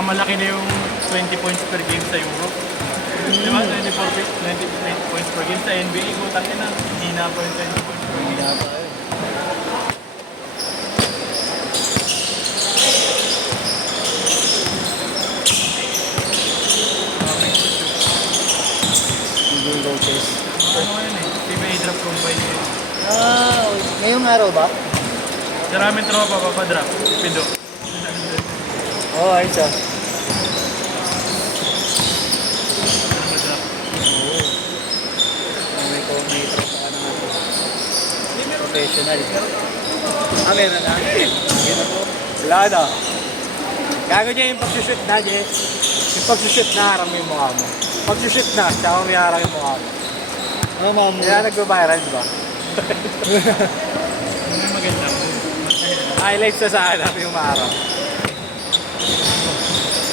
Pinakamalaki na yung 20 points per game sa Europe. Di ba? 20 points per game sa NBA. Kutang ina, hina pa yung 20 points per game. Hina pa yun. Hindi coaches. Ano yun eh? PBA draft combine yun. Ngayong araw ba? Maraming tropa papadraft. Pido. Oo, ayos ah. Papadraft. Oo. May tropa ka na nga. Professional. Meron na. Gino po. Wala na. Gago niya yung pagsushoot na, Jess. Yung pagsushoot na, harang mo yung mukha mo. Pagsushoot na, tsaka may harang yung mukha mo. Ano mga mo? Kaya nagbabiral, di ba? Ano yung maganda? Highlights na sa hanap yung maharap.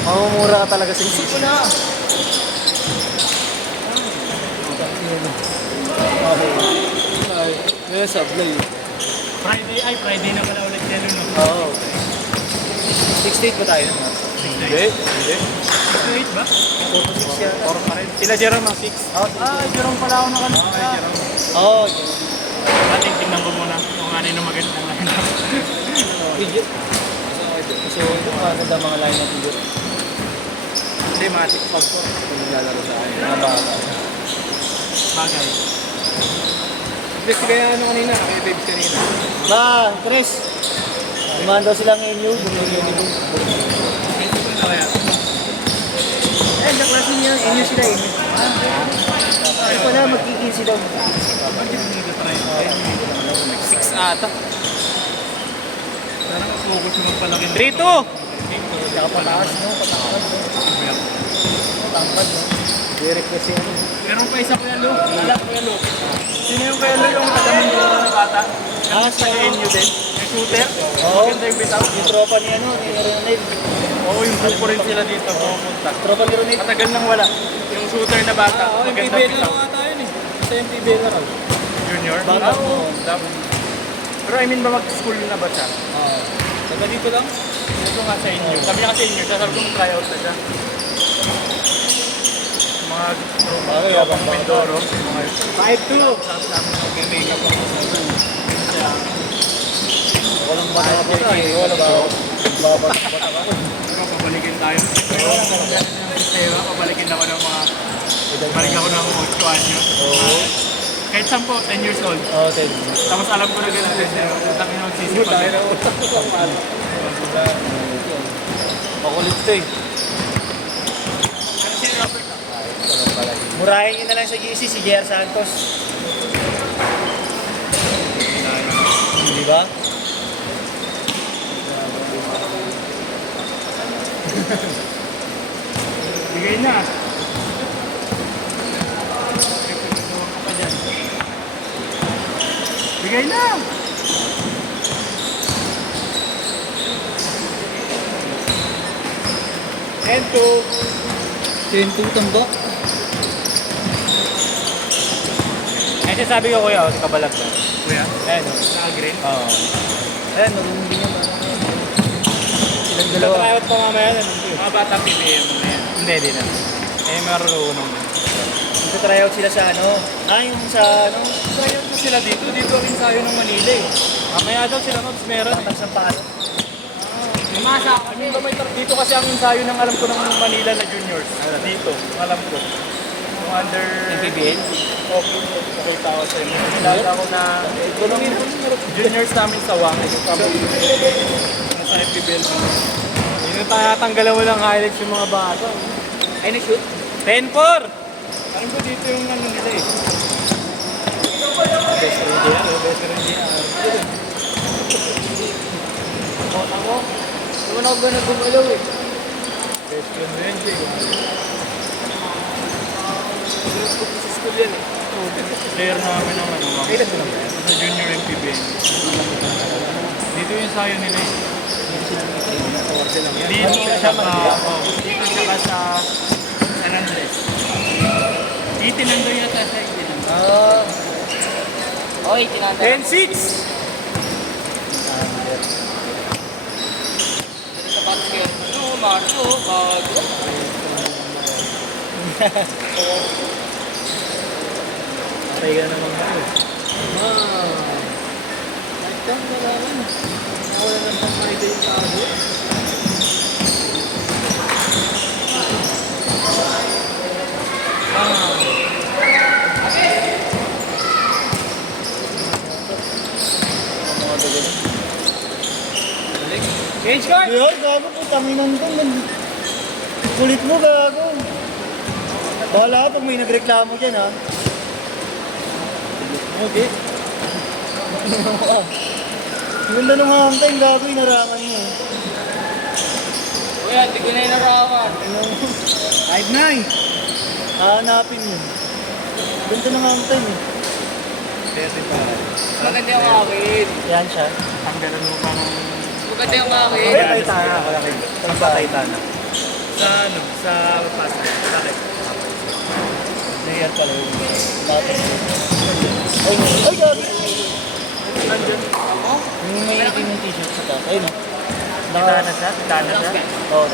Mamumura ka talaga sa isip. Na! Ay, may sablay. Friday na pala ulit yan, no? Oo. 6-8 ba tayo? Hindi. 6-8 ba? 4-6 yan. 4 pa rin. Sila Jerome ang 6. Jerome pala ako nakalimutan. Jerome. Oo. Ating tingnan ko muna kung ano yung magandang lineup. Pidget. So, ito maganda mga line ng pidget. Hindi, matik. Pag-4. Kung naglalaro sa akin. Mga bata. Bagay. Kasi kaya ano kanina, kaya babes kanina. Ba, Chris. Dumaan daw sila ngayon yun. Bumili ko. Ano kaya? Naklase niya. Inyo sila, inyo. Ano pala, magkikinsi daw. Bakit hindi nito try? 6 ata. Sana mag-focus yung magpalaki. 3-2. Tsaka pataas, no? Pataas, no? Tangkad, no? Direct kasi ano. Meron pa isa Kuya Lu. Wala Kuya Lu. Sino yung Kuya Lu yung taga-Mindoro na bata? Sa NU din. May shooter. Oo. Maganda yung bitaw. Yung tropa ni ano, ni Ronald. Oo, yung grupo rin sila dito. Pumunta. Tropa ni Ronald. Matagal nang wala. Yung shooter na bata. Maganda bitaw. tayo ni. Sa MPBL na raw. Junior? Bata mo. Pero I mean ba mag-school na ba siya? Oo. Taga dito lang? Ito nga sa inyo. Sabi niya kasi inyo, sabi ko mag-tryout na siya. Mga tropang Mindoro. 5-2. Sabi namin mag-makeup ako. Walang bata pa eh. Wala ba ako? Babata ako. Papabalikin tayo. Papabalikin ako ng mga... Balik ako ng 8 anyo. Oo. Kahit 10 years old. Oo, 10. Tapos alam ko na ganun din. Utang ina magsisipag. Makulit to eh. Murahin nyo na lang sa GC si JR Santos. Di ba? Bigay na. Bigay na. And to 10-2 tambak. Ay, sabi ko kuya, sa kabalag na. Kuya? Ayan o. Naka-green? Oo. Ayan, hindi niya ba? Silang dalawa. Sa pa mamaya na. Mga bata PBM mo na yan. Hindi, di na. Eh, marunong na. Nagta-tryout sila sa ano? Yung sa ano? Tryout na sila dito. Dito ang ensayo ng Manila eh. Mamaya daw sila mag meron. Tatas ng paano? Masa ako. Dito kasi ang ensayo ng alam ko ng Manila na juniors. Dito, alam ko. Yung under... PBL? Okay, pakita ko sa inyo. Kilala ko na... Ito lang yung juniors namin sa Wang. Nasa FPBL. Yun yung tatanggalan mo ng highlights yung mga bata. Ay, nag-shoot? 10-4! Alam ko dito yung ano nila eh. Best friend yan. Best friend yan. Ako? Naman ako ba nagumalaw eh? Best friend rin siya eh. Sa school yan eh. Player namin ng ano. Kailan mo lang yan? Sa junior MPBL. Dito yung ensayo nila eh. Dito siya sa San Andres. Dito nandun yung sa San Oy, tinatay. 10-6! Ano, Mario, bago. Patay ka naman ako. Lifetime wala lang. Wala lang pang may day tago. Change card! Kaya, gago po, tanginan ko. Kulit mo, gago. Bahala ka pag may nagreklamo dyan, ha? Okay. Ang ganda ng hangtay, gago, inarangan mo. Kuya, hindi ko na inarawan. Kahit na eh. Hahanapin mo. Ganda ng hangtay, eh. Maganda yung akin. Yan siya. Tanggalan mo pa ng... Maganda yung akin. Patay tana. Patay tana. Sa ano? Sa pasta. Bakit? Layer pala yun. Tapos ay, ay, gabi! Nandiyan. Yung may itim yung t-shirt sa taas. Ayun, no? Tana siya? Tana siya? Oo,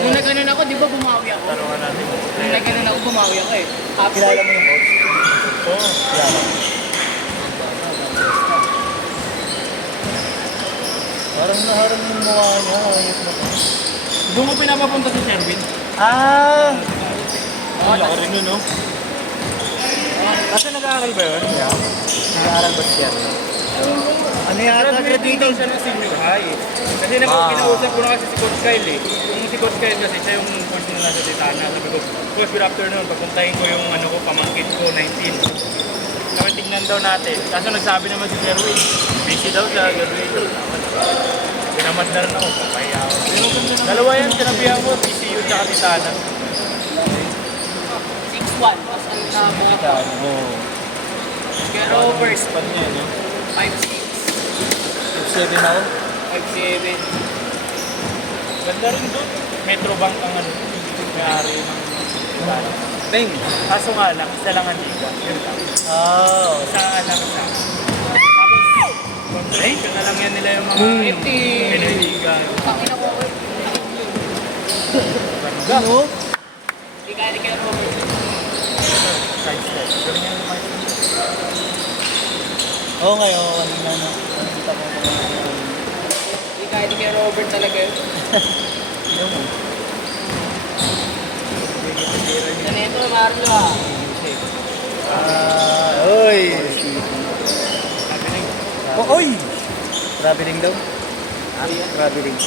Nung nag-ganon ako, di ba bumawi ako? Taruhan natin. Nung nag-ganon ako, bumawi ako eh. kilala mo yung coach? Oo. Kilala. Parang naharang yung mukha niya. Ayos mo to. Doon ko pinapapunta si Sherwin. Ah! Ang laki rin yun, no? Kasi nag-aaral ba yun? Yeah. Nag-aaral ba siya? Ano yata? Graduating daw siya ng senior high. Kasi kinausap ko na kasi si Coach Kyle eh. Yung si Coach Kyle kasi siya yung coach na nasa Titana. Sabi ko, Coach, good afternoon. Papuntahin ko yung ano ko, pamangkin ko, 19. Kami tingnan daw natin. Kaso nagsabi naman si Sherwin, busy daw sa graduation. Pinamadar na ako, papahiya ako. Dalawa yan, sinabihan ko, TCU tsaka Titana. 6'1". Tapos ang tama. Oo. Kaya Robert, Span niya, no? 5'6". 7 ako. 5'7". Ganda rin doon. Metrobank ang ano, may-ari ng Titana. Beng! Kaso nga lang, isa lang ang liga. Yun lang. Ah, Isa lang siya. Tapos, conversation na lang yan nila yung mga piniliga. Tangina ko ako. ano? Hindi kaya ni kaya Robert. Side step. Ganun yung mga Oo ngayon, ano, nakita ko mga Hindi kaya ni kaya Robert talaga yun. Ito na ito, Mario ah. Oy! happening. Oy! Traveling daw? Traveling.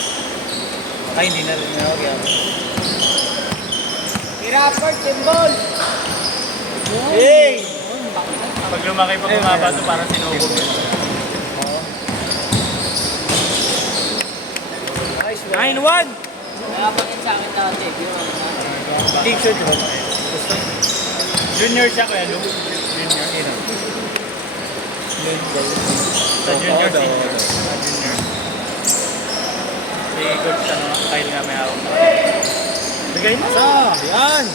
Ay, hindi na rin ako kaya. Rapper, symbol! Hey! Pag lumaki pa bumaba ito, parang sinubog yun. Nice 9-1! Nakapagin sa akin dati. T-shirt mo. Junior siya kaya Luke. Junior, ino. Sa junior, senior. Sa junior. Si Coach ano, Kyle nga may hawak. Bigay mo! Yan!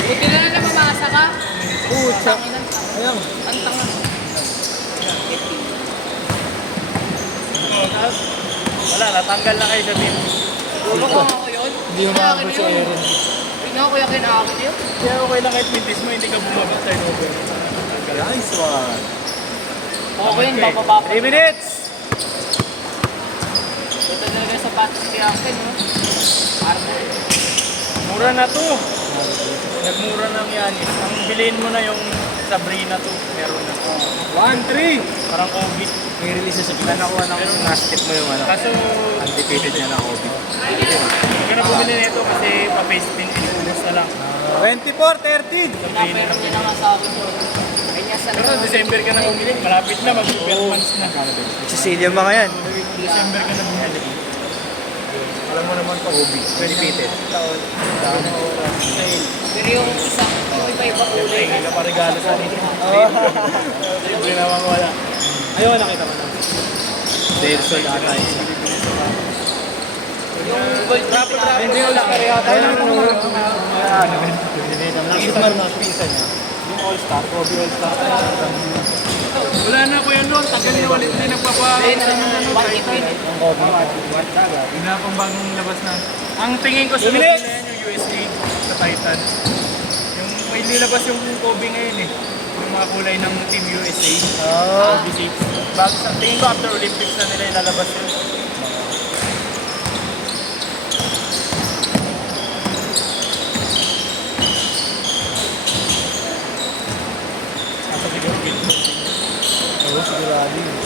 Buti na lang na mamasa ka. Pucha! Tanginan ka. Ayan. Ang tanga. Wala, natanggal na kayo sa team. Ulo ko ako yun. Hindi umabot sa Aaron. Tingnan ko yung kinakakin yun. Kaya okay lang kahit mintis mo, hindi ka bumaba sa over. Nice one! Okay yun, bababa pa. 3 minutes! Ito talaga sa patis kay Akin, no? Parang Mura na to. Nagmura ng Yanis. Ang bilhin mo na yung Sabrina to. Meron na. 1-3! Parang COVID. May release sa Pinas. Nakuha ng nasket mo yung ano. Kaso, Undefeated niya na COVID. hindi ka na bumili nito kasi pa-face pin inuubos na lang. 24-13! pinapero niya naman sa akin yun. Ay niya sa Pero December ka na bumili. Malapit na, mag-12 months na. Cecilia mga yan. December ka na bumili. Alam mo naman pa, Obi. Undefeated. Pero yung isa, yung iba-iba kulay. Hindi ka pa regalo sa akin. Libre naman wala. Ayaw, nakita mo na. Dale Sol ata isa. Yung gold rapper Hindi ko lang. Ayaw na naman. Nakita mo na pisa niya. Yung All-Star, Kobe All-Star. Wala na Kuya Lon, tagal na walit na nagpapa... Ayun, 180. Ang Kobe. Hindi pang bagong labas na. Ang tingin ko sa Lumilit! nila yan yung USD sa Titan. Yung may nilabas yung Kobe ngayon eh. Yung mga kulay ng Team USA. Oh. Kobe 6. Bago sa tingin ko after Olympics na nila ilalabas yun. Ako siguro gito. Oo, sigurado yun.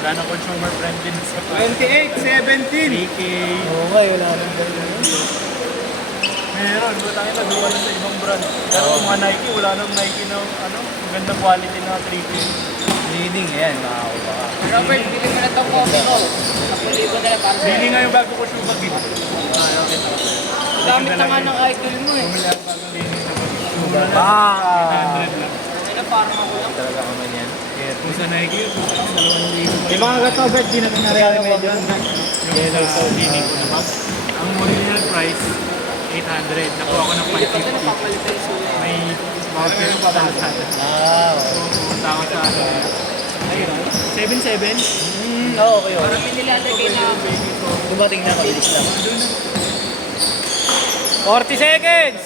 Wala na consumer friendliness. 28, 17. 3K. Oo nga, wala nang ganun. Meron, butangin na gawa na sa ibang brand. Pero mga Nike, wala nang Nike na ano, maganda quality na 3K. Leading yan, makakakuha ka. Robert, bili mo na itong coffee ko. 10,000 na lang para Bili sa'yo. nga yung bago ko shoe bag eh. Gamit naman ng idol mo eh. Bumili ako bagong linis na bag. Shoe bag. Ah! 100 lang. Ano, parang makulang. Talaga ka man yan. Kung sa Nike yun, 2,000. Yung mga gato, Bert, di natin nare-remedyo. Yung sa linis ko na bag. Ang original price, 800. Nakuha ko ng Hindi pa ito 550. napapalit yung suya. May voucher pa sa atin. Ah, So, pumunta ako sa ano. Ayun, 7-7. okay. Parang may nilalagay na Dumating na, mabilis lang. 40 seconds!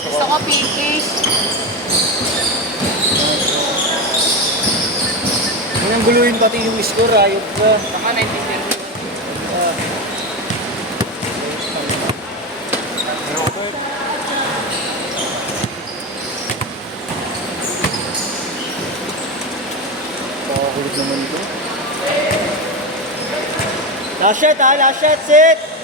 gusto ko pinkish. Huwag nang guluhin pati yung score, ayot ka. Tama, 19 Nakakulit naman ito. Last shot ha, last shot, sit!